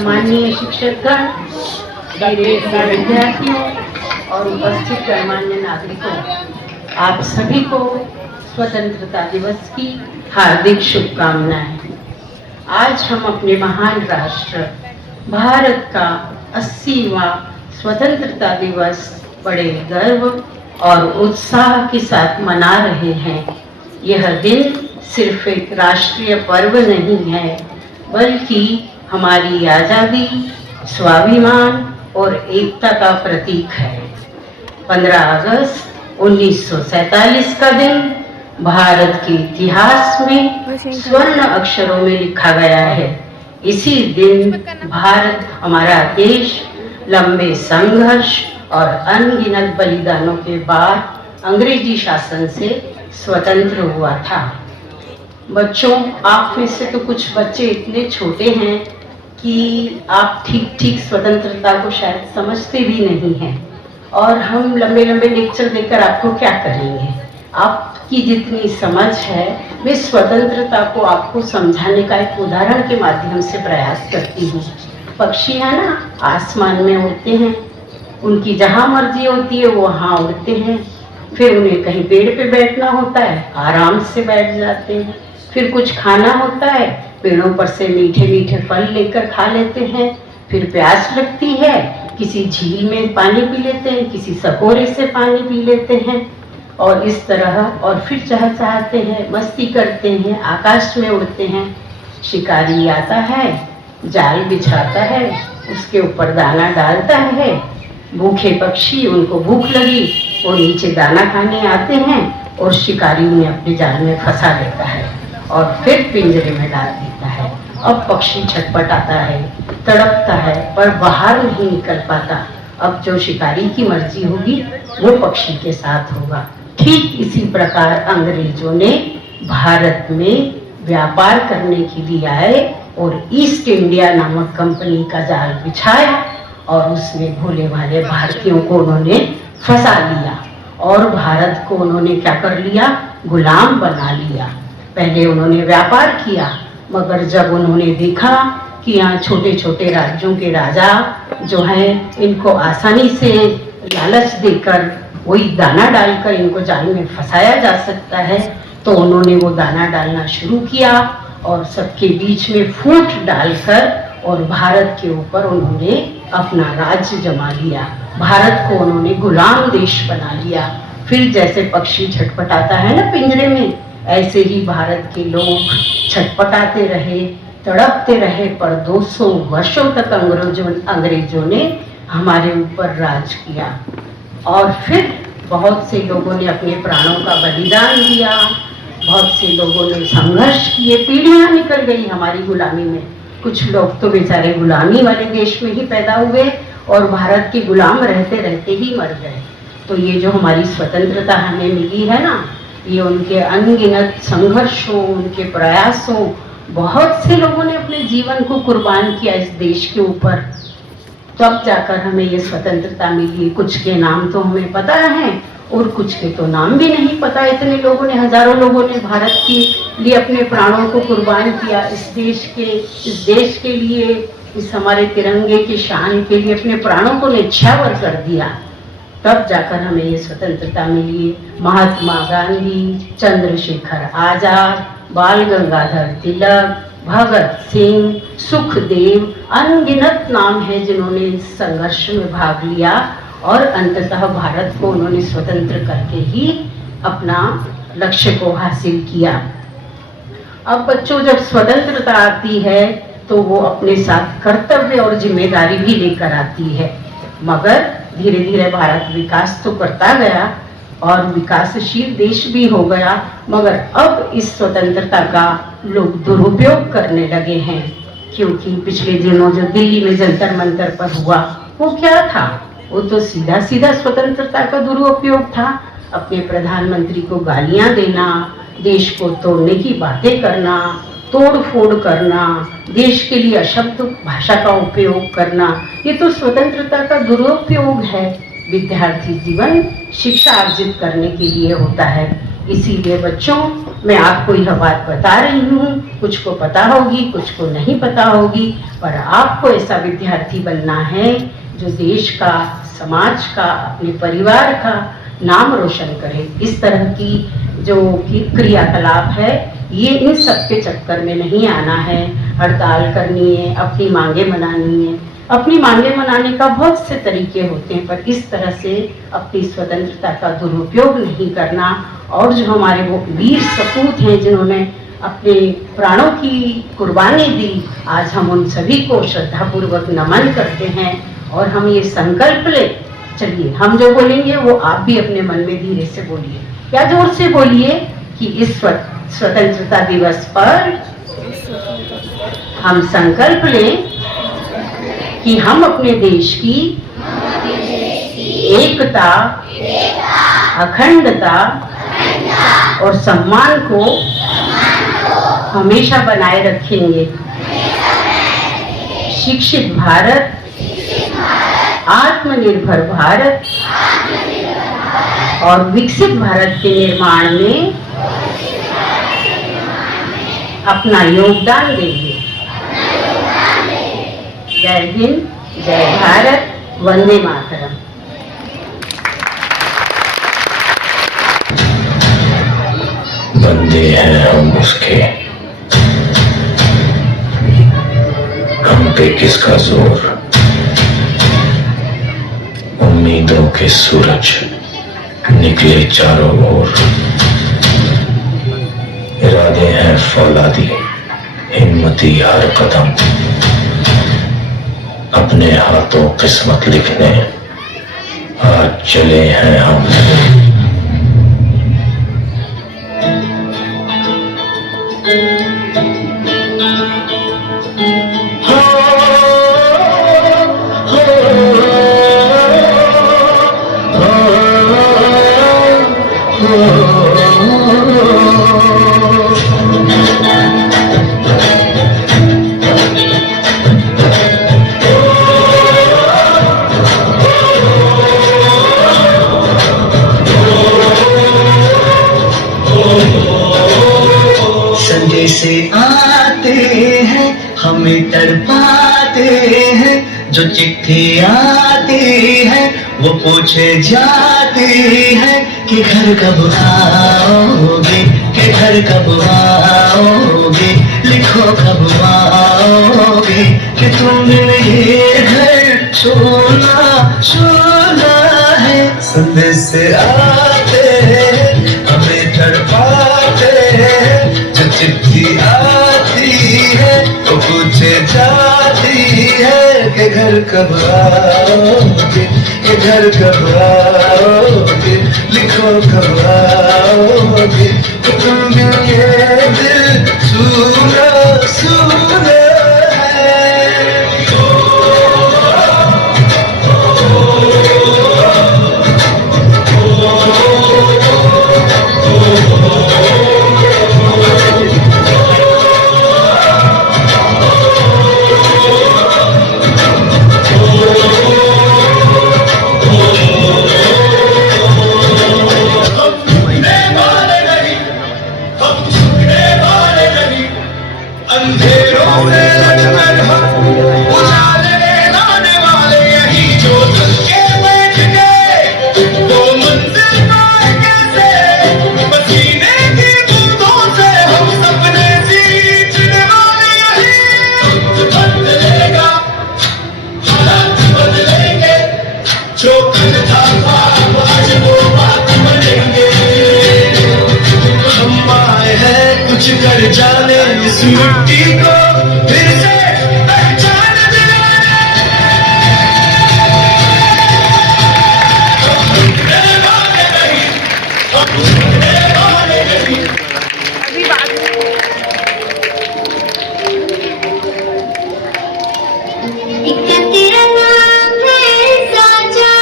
सम्माननीय शिक्षकगण, मेरे विद्यार्थियों और उपस्थित गणमान्य नागरिकों, आप सभी को स्वतंत्रता दिवस की हार्दिक शुभकामनाएं। आज हम अपने महान राष्ट्र भारत का 80वां स्वतंत्रता दिवस बड़े गर्व और उत्साह के साथ मना रहे हैं। यह दिन सिर्फ एक राष्ट्रीय पर्व नहीं है, बल्कि हमारी आज़ादी, स्वाभिमान और एकता का प्रतीक है। 15 अगस्त 1947 का दिन भारत के इतिहास में स्वर्ण अक्षरों में लिखा गया है। इसी दिन भारत, हमारा देश, लंबे संघर्ष और अनगिनत बलिदानों के बाद अंग्रेजी शासन से स्वतंत्र हुआ था। बच्चों, आप में से तो कुछ बच्चे इतने छोटे हैं कि आप ठीक स्वतंत्रता को शायद समझते भी नहीं हैं, और हम लंबे लंबे लेक्चर देकर आपको क्या करेंगे। आपकी जितनी समझ है, मैं स्वतंत्रता को आपको समझाने का एक उदाहरण के माध्यम से प्रयास करती हूँ। पक्षी है ना, आसमान में उड़ते हैं, उनकी जहाँ मर्जी होती है वो वहाँ उड़ते हैं। फिर उन्हें कहीं पेड़ पे बैठना होता है, आराम से बैठ जाते हैं। फिर कुछ खाना होता है, पेड़ों पर से मीठे मीठे फल लेकर खा लेते हैं। फिर प्यास लगती है, किसी झील में पानी पी लेते हैं, किसी सकोरे से पानी पी लेते हैं, और इस तरह। और फिर चहचहाते हैं, मस्ती करते हैं, आकाश में उड़ते हैं। शिकारी आता है, जाल बिछाता है, उसके ऊपर दाना डालता है। भूखे पक्षी, उनको भूख लगी, वो नीचे दाना खाने आते हैं और शिकारी उन्हें अपने जाल में फंसा लेता है और फिर पिंजरे में डाल देता है। अब पक्षी छटपटाता है, तड़पता है, पर बाहर नहीं निकल पाता। अब जो शिकारी की मर्जी होगी वो पक्षी के साथ होगा। ठीक इसी प्रकार अंग्रेजों ने भारत में व्यापार करने के लिए आए और ईस्ट इंडिया नामक कंपनी का जाल बिछाया, और उसमें भोले भाले भारतीयों को उन्होंने फंसा लिया और भारत को उन्होंने क्या कर लिया, गुलाम बना लिया। पहले उन्होंने व्यापार किया, मगर जब उन्होंने देखा कि यहाँ छोटे छोटे राज्यों के राजा जो हैं, इनको आसानी से लालच देकर, वही दाना डालकर इनको जाल में फंसाया जा सकता है, तो उन्होंने वो दाना डालना शुरू किया और सबके बीच में फूट डालकर और भारत के ऊपर उन्होंने अपना राज्य जमा लिया। भारत को उन्होंने गुलाम देश बना लिया। फिर जैसे पक्षी छटपटाता है ना पिंजरे में, ऐसे ही भारत के लोग छटपटाते रहे, तड़पते रहे, पर 200 वर्षों तक अंग्रेजों ने हमारे ऊपर राज किया। और फिर बहुत से लोगों ने अपने प्राणों का बलिदान दिया, बहुत से लोगों ने संघर्ष किए, पीढ़ियां निकल गई हमारी गुलामी में। कुछ लोग तो बेचारे गुलामी वाले देश में ही पैदा हुए और भारत के गुलाम रहते रहते ही मर गए। तो ये जो हमारी स्वतंत्रता हमें मिली है ना, ये उनके अनगिनत संघर्षों, उनके प्रयासों, बहुत से लोगों ने अपने जीवन को कुर्बान किया इस देश के ऊपर, तब जाकर हमें ये स्वतंत्रता मिली। कुछ के नाम तो हमें पता है और कुछ के तो नाम भी नहीं पता। इतने लोगों ने, हजारों लोगों ने भारत के लिए अपने प्राणों को कुर्बान किया, इस देश के लिए, इस हमारे तिरंगे की शान के लिए अपने प्राणों को न्यौछावर कर दिया। तब जाकर हमें ये स्वतंत्रता मिली। महात्मा गांधी, चंद्रशेखर आजाद, बाल गंगाधर तिलक, भगत सिंह, सुखदेव, अनगिनत नाम है जिन्होंने इस संघर्ष में भाग लिया और अंततः भारत को उन्होंने स्वतंत्र करके ही अपना लक्ष्य को हासिल किया। अब बच्चों, जब स्वतंत्रता आती है तो वो अपने साथ कर्तव्य और जिम्मेदारी भी लेकर आती है। मगर धीरे धीरे भारत विकास तो करता गया और विकासशील देश भी हो गया, मगर अब इस स्वतंत्रता का लोग दुरुपयोग करने लगे हैं। क्योंकि पिछले दिनों जो दिल्ली में जंतर मंतर पर हुआ, वो क्या था? वो तो सीधा सीधा स्वतंत्रता का दुरुपयोग था। अपने प्रधानमंत्री को गालियां देना, देश को तोड़ने की बातें करना, तोड़ फोड़ करना, देश के लिए अशब्द भाषा का उपयोग करना, ये तो स्वतंत्रता का दुरुपयोग है। विद्यार्थी जीवन शिक्षा अर्जित करने के लिए होता है। इसीलिए बच्चों, मैं आपको यह बात बता रही हूँ कुछ को पता होगी, कुछ को नहीं पता होगी, पर आपको ऐसा विद्यार्थी बनना है जो देश का, समाज का, अपने परिवार का नाम रोशन करे। इस तरह की जो क्रियाकलाप है, ये इन सब के चक्कर में नहीं आना है। हड़ताल करनी है, अपनी मांगे मनानी है। अपनी मांगे मनाने का बहुत से तरीके होते हैं, पर इस तरह से अपनी स्वतंत्रता का दुरुपयोग नहीं करना। और जो हमारे वो वीर सपूत हैं जिन्होंने अपने प्राणों की कुर्बानी दी, आज हम उन सभी को श्रद्धापूर्वक नमन करते हैं और हम ये संकल्प ले। चलिए, हम जो बोलेंगे वो आप भी अपने मन में धीरे से बोलिए या जोर से बोलिए कि इस स्वतंत्रता दिवस पर हम संकल्प लें कि हम अपने देश की एकता, अखंडता और सम्मान को हमेशा बनाए रखेंगे। शिक्षित भारत, आत्मनिर्भर भारत और विकसित भारत के निर्माण में अपना योगदान देंगे। जय हिंद, जय भारत, वंदे मातरम। बंदे हैं हम उसके, हम पे किसका जोर। उम्मीदों के सूरज निकले चारों ओर, इरादे हैं फौलादी, हिम्मती हर कदम, अपने हाथों किस्मत लिखने आज चले हैं हम। से आते हैं हमें तड़पाते हैं, जो चिट्ठी आती है वो पूछे जाती है कि घर कब आओगे, कि घर कब आओगे, लिखो कब आओगे, कि तुमने ये घर सोना सोना है। संदेश से आते हैं हमें तड़पाते हैं, जो चिट्ठी आती है वो पूछे जाती है कि घर कब आओगे, कि घर कब आओगे, लिखो कब आओगे, तो तुम ये दिल सुना सुना है। कुछ कर जाने इस मिट्टी को फिर से पहचान दिलाने। तेरा नाम है साजा,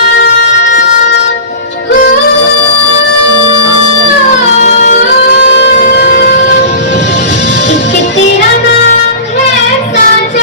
तेरा नाम है साजा।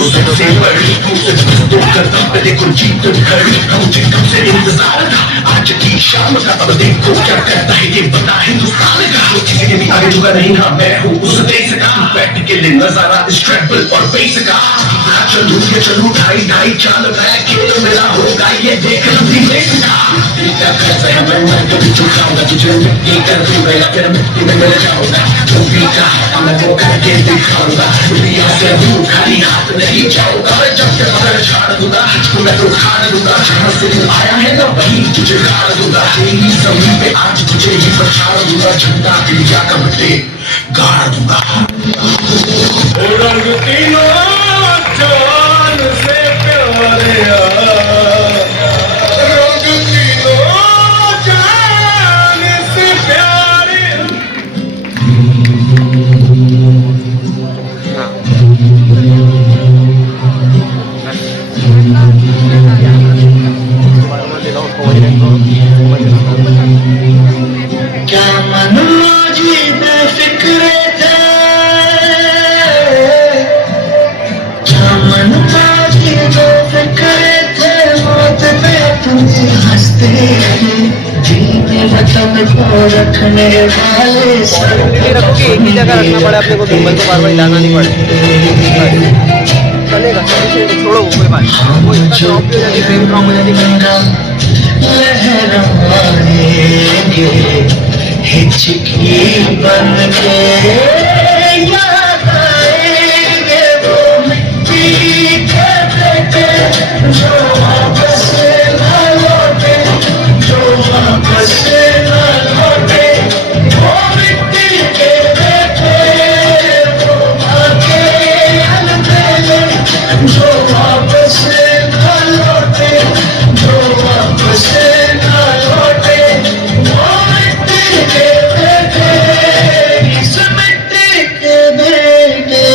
देखो सबसे बड़ी तो करता पे देखो जीत खड़ी मुझे कब से इंतजार था आज की शाम का अब देखो क्या करता है ये बता हिंदुस्तान का किसी के भी आगे झुका नहीं हाँ मैं हूँ उस देश का प्रैक्टिकली नजारा इस ट्रैवल और बेस का चलू ढाई ढाई चाल मैं खेल मेरा होगा ये देख लंबी रेस का क्या कैसे है मैं कभी चुकाऊंगा तुझे मिट्टी कर दूंगा या फिर मिट्टी में मिल जाऊंगा मूवी का मैं वो करके दिखाऊंगा दुनिया से दूर खाली हाथ नहीं जाऊंगा मैं जब तक अगर छाड़ दूंगा मैं तो खाड़ दूंगा जहाँ से तू आया है ना वही तुझे गाड़ दूंगा तेरी जमीन पे आज तुझे ही पछाड़ दूंगा झंडा इंडिया का बटे गाड़ दूंगा रंग तीनों जान से प्यारे रंग तीनों जान से प्यारे क्या मन माझी बेफिक्रे थे क्या मन माझी बेफिक्रे थे मौत पे तुम्हें हंसते जीने वतन को रखने वाले सब रखो कि एक ही जगह रखना पड़े अपने को मुंबई को बार बार जाना नहीं पड़े चलेगा छोड़ो कोई बात नहीं वो इतना ड्रॉप भी हो जाती फ्रेम ड्रॉप हो जाती लहराएंगे हिचकी बन के याद आएंगे वो मिट्टी के बेटे जो वापस न लौटे जो वापस न लौटे वो मिट्टी के बेटे वो माँ के अलबेले जो वापस न लौटे जो वापस न लौटे वो मिट्टी के बेटे इस मिट्टी के बेटे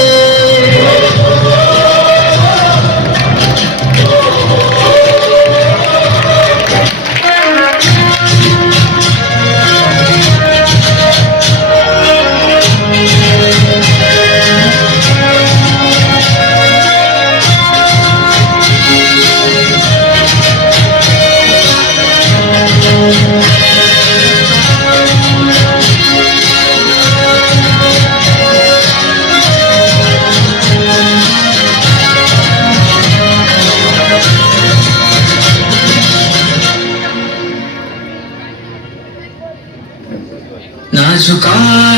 ना झुका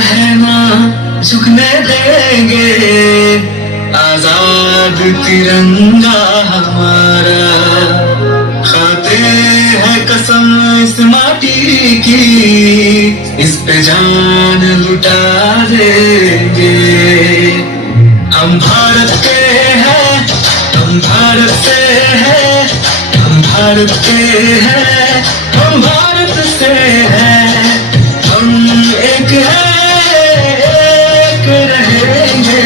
है ना झुकने देंगे आजाद तिरंगा हमारा खाते हैं कसम इस माटी की इस पे जान लुटा देंगे हम भारत के हैं हम भारत से हैं हम भारत के हैं हम भारत से हैं हम एक है एक रहेंगे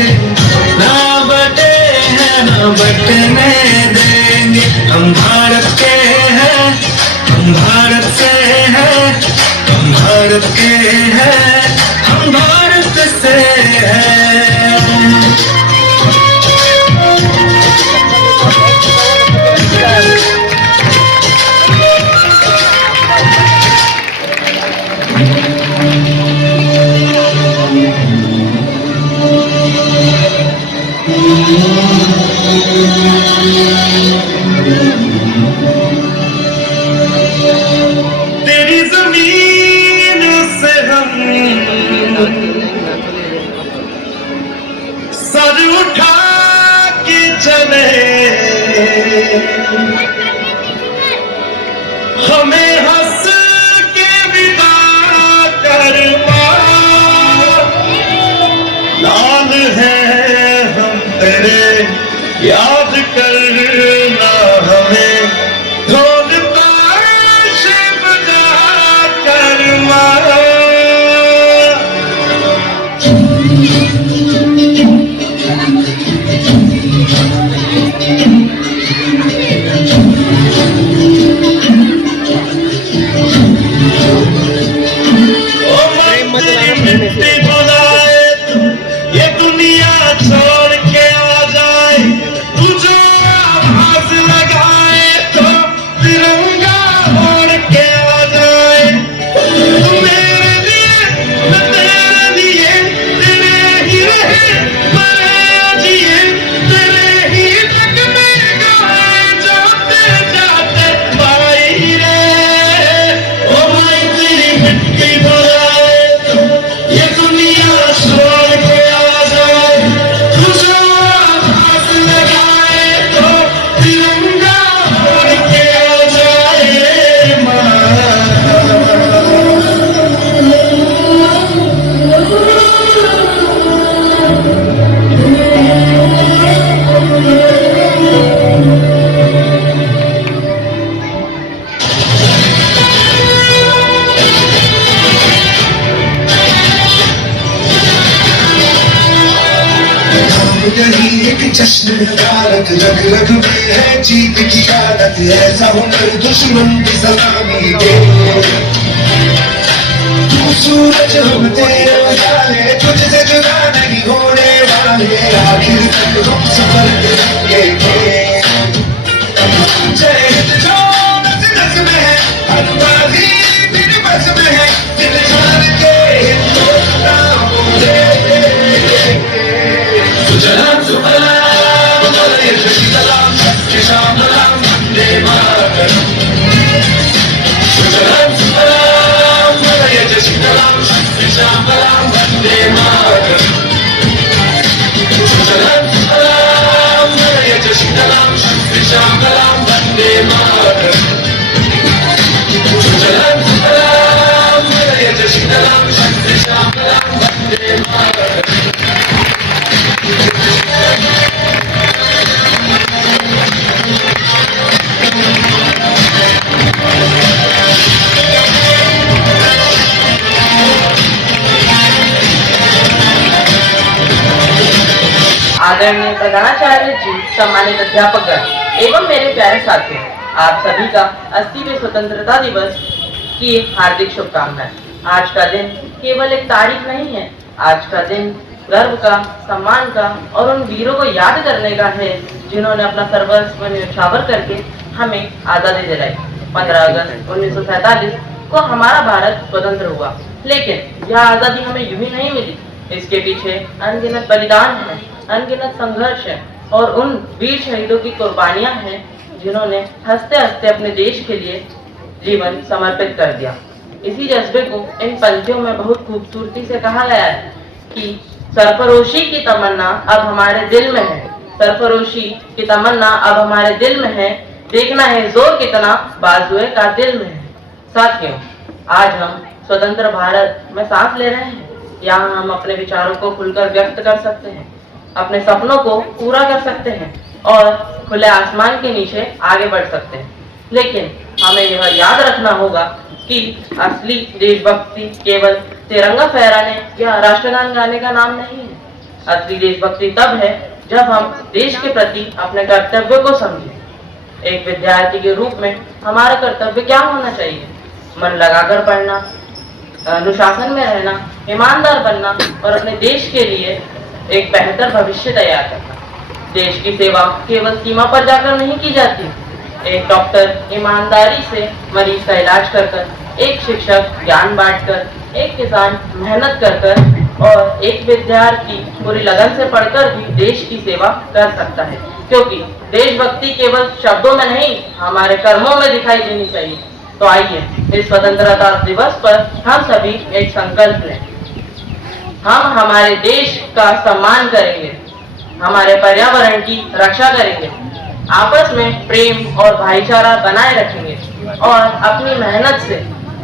ना बटे हैं ना बटने देंगे हम भारत के हैं हम भारत से हैं हम भारत के हैं हम भारत से हैं तेरी जमीन से हम सर उठा के चले हमें हंस के विदा करवा लाल है हम तेरे याद करना हमें ढोल ताश बजा करवा मिट्टी बुलाए ये दुनिया छोड़ के आ जाए यही एक जश्न भारत रग रग में है जीत की आदत ऐसा हुनर दुश्मन की सलामी दे तू सूरज हम तेरे उजाले तुझसे जुदा नहीं होने वाले आखिर तक हम सफर करेंगे जय हिंद जो नस नस में है अनुवादी तेरे बस में है दिल जान के हिंदुस्तान सुजलाम सुफलाम मलयज शीतलाम श्यामलाम वंदे मातरम सुजलाम सुफलाम मलयज शीतलाम श्यामलाम वंदे मातरम सुजलाम सुफलाम मलयज शीतलाम श्यामलाम वंदे मातरम सुजलाम सुफलाम मलयज शीतलाम श्यामलाम वंदे मातरम आदरणीय प्रधानाचार्य जी, सम्मानित अध्यापकगण एवं मेरे प्यारे साथियों, आप सभी का 80वें स्वतंत्रता दिवस की हार्दिक शुभकामनाएं। आज का दिन केवल एक तारीख नहीं है, आज का दिन गर्व का, सम्मान का और उन वीरों को याद करने का है जिन्होंने अपना सर्वस्व न्यौछावर करके हमें आज़ादी दिलाई। 15 अगस्त 1947 को हमारा भारत स्वतंत्र हुआ, लेकिन यह आज़ादी हमें यूं ही नहीं मिली। इसके पीछे अनगिनत बलिदान है, अनगिनत संघर्ष है और उन वीर शहीदों की कुर्बानियां हैं जिन्होंने हंसते हंसते अपने देश के लिए जीवन समर्पित कर दिया। इसी जज्बे को इन पंक्तियों में बहुत खूबसूरती से कहा गया है कि सरफरोशी की तमन्ना अब हमारे दिल में है, सरफरोशी की तमन्ना अब हमारे दिल में है, देखना है जोर कितना बाजुए का दिल में है। साथियों, आज हम स्वतंत्र भारत में सांस ले रहे हैं। यहाँ हम अपने विचारों को खुलकर व्यक्त कर सकते हैं, अपने सपनों को पूरा कर सकते हैं और खुले आसमान के नीचे आगे बढ़ सकते हैं। लेकिन हमें यह याद रखना होगा कि असली देशभक्ति केवल तिरंगा फहराने या राष्ट्रगान गाने का नाम नहीं है। असली देशभक्ति तब है जब हम देश के प्रति अपने कर्तव्य को समझें। एक विद्यार्थी के रूप में हमारा कर्तव्य क्या होना चाहिए? मन लगाकर पढ़ना, अनुशासन में रहना, ईमानदार बनना और अपने देश के लिए एक बेहतर भविष्य तैयार करना। देश की सेवा केवल सीमा पर जाकर नहीं की जाती। एक डॉक्टर ईमानदारी से मरीज का इलाज कर, एक शिक्षक ज्ञान बांटकर, एक किसान मेहनत कर और एक विद्यार्थी पूरी लगन से पढ़कर भी देश की सेवा कर सकता है। क्योंकि देशभक्ति केवल शब्दों में नहीं, हमारे कर्मों में दिखाई देनी चाहिए। तो आइए इस स्वतंत्रता दिवस पर हम सभी एक संकल्प लें। हम हमारे देश का सम्मान करेंगे, हमारे पर्यावरण की रक्षा करेंगे, आपस में प्रेम और भाईचारा बनाए रखेंगे और अपनी मेहनत से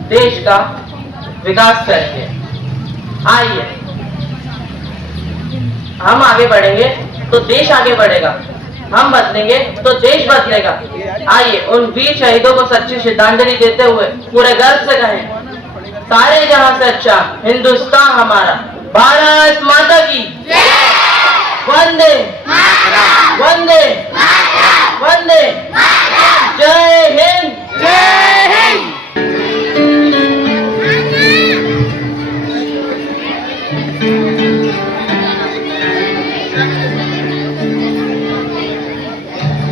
देश का विकास करेंगे। आइए हम आगे बढ़ेंगे तो देश आगे बढ़ेगा, हम बदलेंगे तो देश बदलेगा। आइए उन वीर शहीदों को सच्ची श्रद्धांजलि देते हुए पूरे गर्व से कहें, सारे जहां से अच्छा हिंदुस्तान हमारा, भारत माता की वंदे वंदे वंदे, जय हिंद जय हिंद।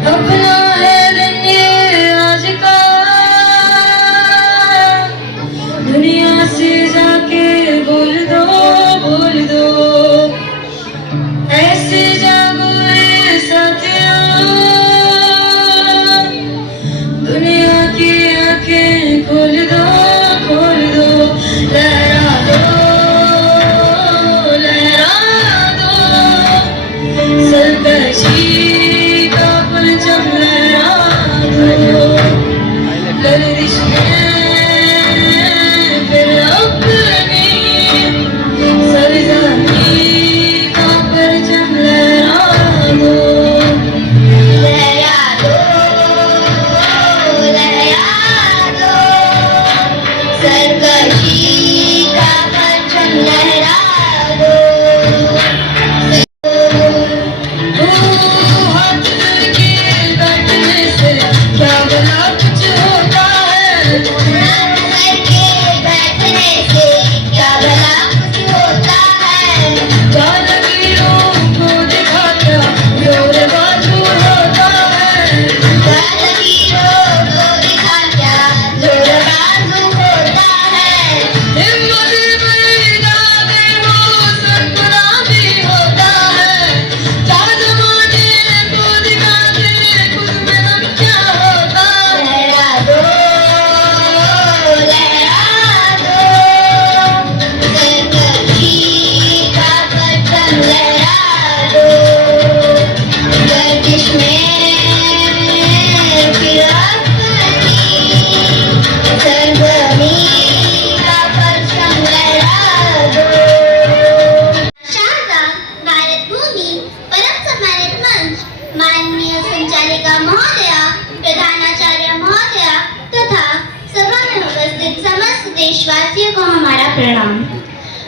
अपना है दिन ये आज का, दुनिया से जाके बोल दो ऐसे जागो रे साथियों, दुनिया की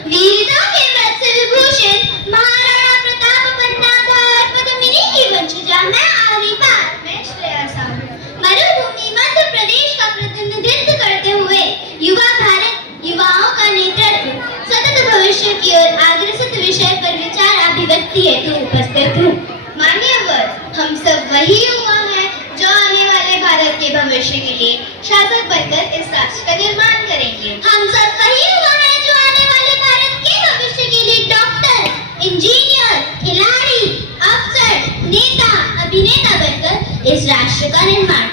वीरता के व्रत से विभूषित महाराणा प्रताप भट्टाचार्य पद्मिनी की वंशजा मैं आर्य पाल मैं श्रेया साहू मरुभूमि मध्य प्रदेश का प्रतिनिधित्व करते हुए युवा भारत युवाओं का नेतृत्व सतत भविष्य की ओर अग्रसर विषय पर विचार अभिव्यक्ति हेतु उपस्थित हूँ। मान्यवर, हम सब वही युवा हैं जो आने वाले भारत के भविष्य के लिए शासक बनकर इस राष्ट्र का निर्माण करेंगे। हम सब वही युवा हैं जो आने वाले भारत के भविष्य के लिए डॉक्टर, इंजीनियर, खिलाड़ी, अफसर, नेता, अभिनेता बनकर इस राष्ट्र का निर्माण।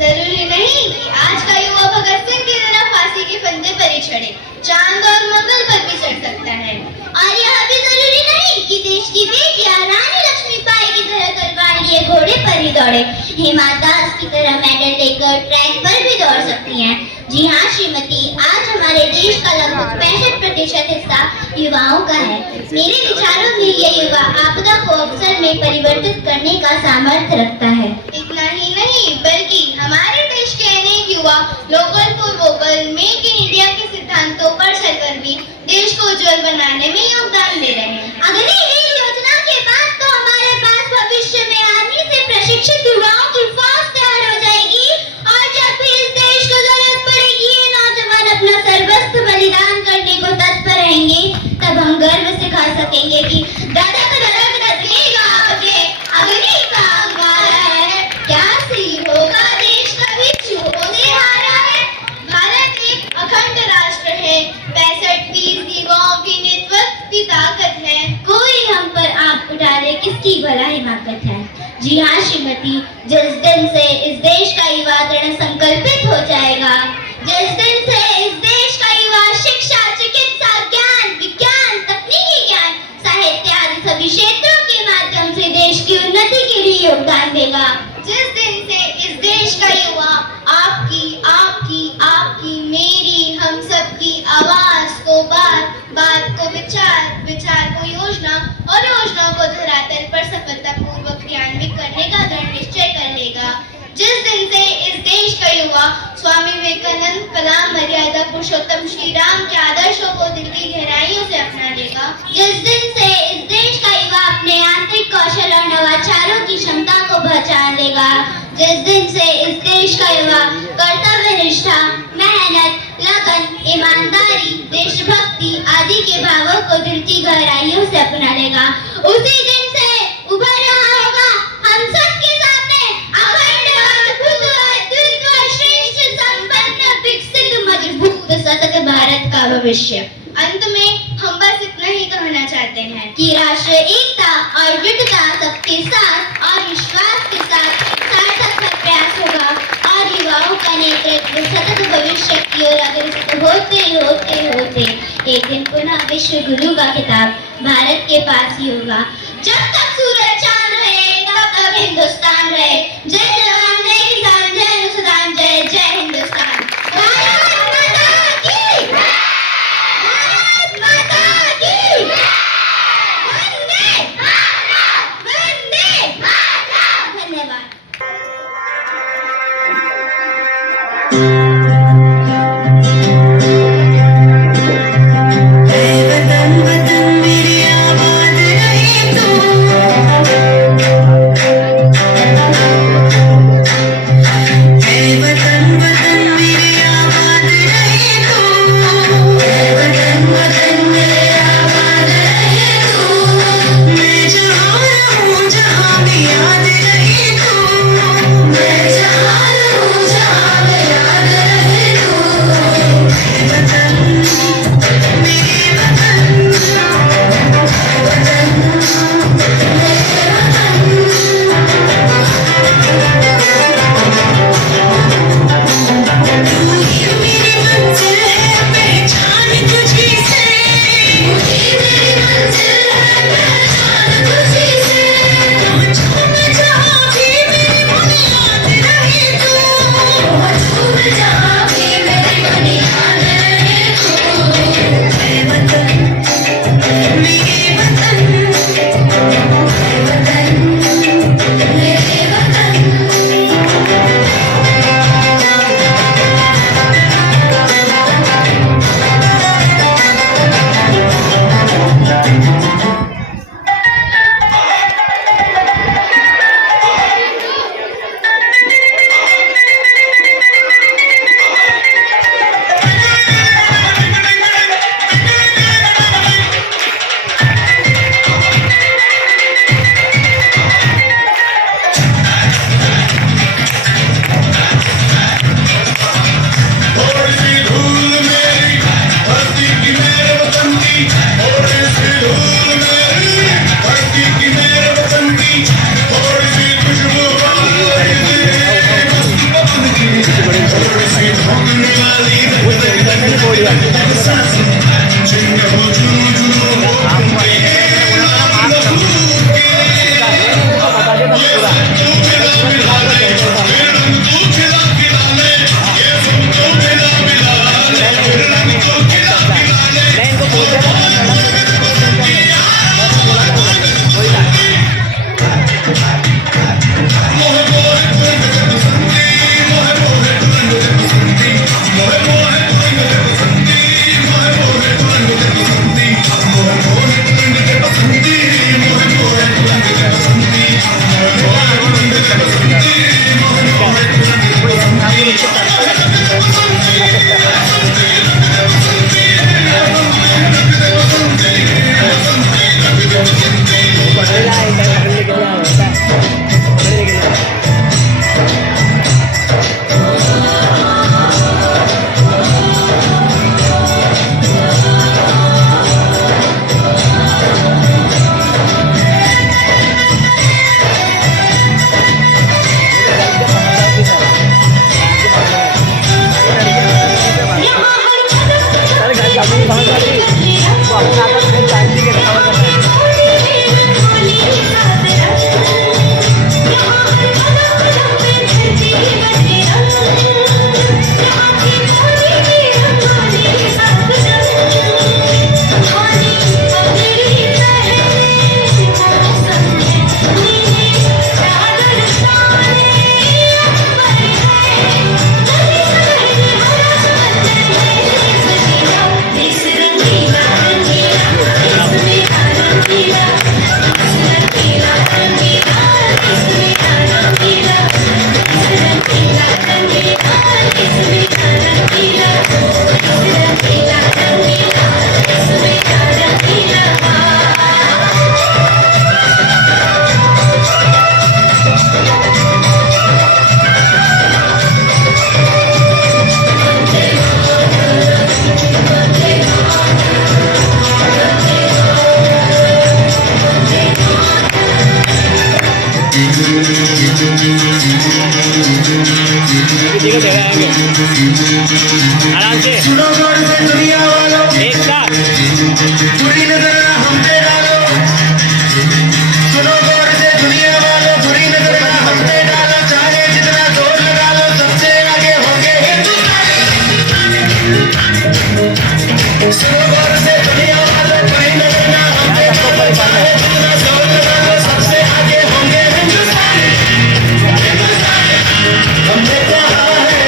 जरूरी नहीं कि आज का युवा भगत सिंह की तरह फांसी के फंदे पर ही चढ़े, चांद और मंगल पर भी चढ़ सकता है। और यह भी जरूरी नहीं कि देश की बेटियां रानी लक्ष्मीबाई की तरह तलवार लिए घोड़े पर ही दौड़े, हिमा दास की तरह मेडल लेकर ट्रैक पर भी दौड़ सकती हैं। जी हाँ श्रीमती, आज हमारे देश का लगभग 65% हिस्सा युवाओं का है। मेरे विचारों में ये युवा आपदा को अवसर में परिवर्तित करने का सामर्थ्य रखता है। इतना ही नहीं बल्कि हमारे देश के अनेक युवा local for vocal, make in India के सिद्धांतों पर चलकर भी देश को उज्जवल बनाने में योगदान दे रहे हैं। अगली रेल योजना के बाद तो हमारे पास भविष्य में आर्मी से प्रशिक्षित युवाओं की फौज तैयार हो जाएगी और जब भी इस देश को जरूरत पड़ेगी ये नौजवान अपना सर्वस्व बलिदान करने को तत्पर रहेंगे, तब हम गर्व से कह सकेंगे कि धड़क धड़क धड़केगा आगे, अग्नि का अंगारा है, क्या सी होगा देश कभी होने हारा है। भारत एक अखंड राष्ट्र है, 65% युवाओं की नेतृत्व की ताकत है। कोई हम पर आंख उठा दे किसकी भला हिमाकत है। जी हाँ श्रीमती, जिस दिन से इस देश का युवा दृढ़ संकल्पित हो जाएगा, जिस दिन से इस देश का युवा शिक्षा, चिकित्सा, ज्ञान, विज्ञान, तकनीकी ज्ञान, साहित्य आदि सभी क्षेत्रों के माध्यम से देश की उन्नति के लिए योगदान देगा, जिस दिन से इस देश का युवा आपकी आपकी आपकी मेरी हम सब की आवाज को बात बात को विचार विचार को योजना और योजना को धरातल पर सफलतापूर्वक क्रियान्वित करने का दृढ़ निश्चय कर लेगा, जिस दिन से इस देश का युवा स्वामी विवेकानंद, कलाम, मर्यादा पुरुषोत्तम श्री राम के आदर्शों को दिल की गहराइयों से अपना लेगा, जिस दिन से इस देश का युवा अपने आंतरिक कौशल और नवाचारों की क्षमता को पहचान लेगा, जिस दिन से इस देश का युवा कर्तव्य निष्ठा, मेहनत, लगन, ईमानदारी, देशभक्ति आदि के भावों को दिल की गहराइयों से अपना लेगा, उसी दिन से उभर रहा होगा हम सबके सामने अखंड, अद्भुत, अद्वितीय, श्रेष्ठ, संपन्न, विकसित, मजबूत, सतत भारत का भविष्य। अंत में हम बस इतना ही कहना चाहते हैं कि राष्ट्रीय एकता और दृढ़ता सबके साथ और विश्वास के साथ सार्थक प्रयास होगा और युवाओं का नेतृत्व सतत भविष्य की ओर अग्रसर होते होते होते एक दिन पुनः विश्व गुरु का खिताब भारत के पास ही होगा। जब तक सूरज चांद रहे तब तक हिंदुस्तान रहे। जय जवान, जय किसान, जय अनुसंधान, जय जय हिंदुस्तान। भारत माता की, भारत माता की, वंदे मातरम, वंदे मातरम। धन्यवाद। थोड़ी सी धूल मेरी धरती की मेरे वतन की थोड़ी सी खुशबू वाली पवन की थोड़ी सी भोगने वाली जिनके हो जुनू जुनू आराम से सुनो गौर से दुनिया वालों एक साथ बुरी नजर ना हम पे डालो सुनो गौर से दुनिया वालों बुरी नजर ना हम पे डालो चाहे जितना जोर लगा लो सबसे आगे होंगे हिंदुस्तानी सुनो गौर से दुनिया वालों बुरी नजर ना हम पे डालो चाहे जितना जोर लगा लो सबसे आगे होंगे हिंदुस्तानी हमने कहा है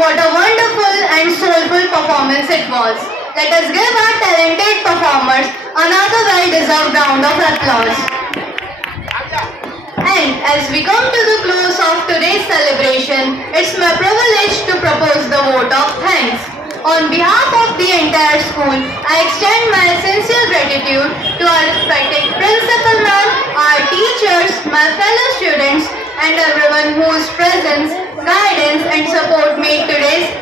What a wonderful and soulful performance it was. Let us give our talented performers another well-deserved round of applause. As we come to the close of today's celebration, it's my privilege to propose the vote of thanks. On behalf of the entire school, I extend my sincere gratitude to our respected principal ma'am, our teachers, my fellow students, and everyone whose presence, guidance, and support made today's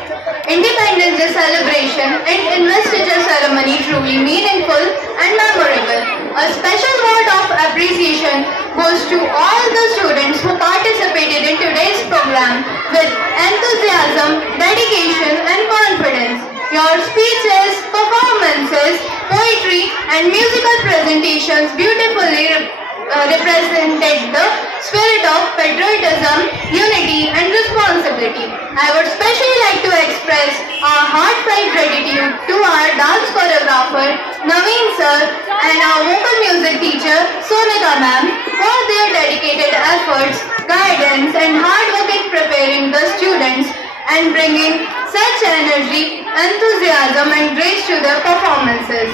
Independence Day celebration and investiture ceremony truly meaningful and memorable. A special word of appreciation goes to all the students who participated in today's program with enthusiasm, dedication, and confidence. Your speeches, performances, poetry, and musical presentations beautifully represented the spirit of patriotism, unity, and responsibility. I would especially like to express our heartfelt gratitude to our dance choreographer Naveen sir and our vocal music teacher Sonika ma'am for their dedicated efforts, guidance, and hard work in preparing the students and bringing such energy, enthusiasm, and grace to their performances.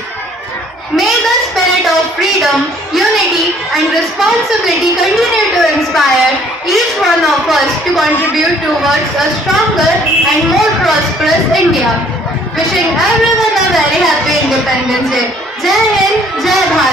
May the spirit of freedom, unity, and responsibility continue to inspire each one of us to contribute towards a stronger and more prosperous India. Wishing everyone a very happy Independence Day. Jai Hind, Jai Bharat.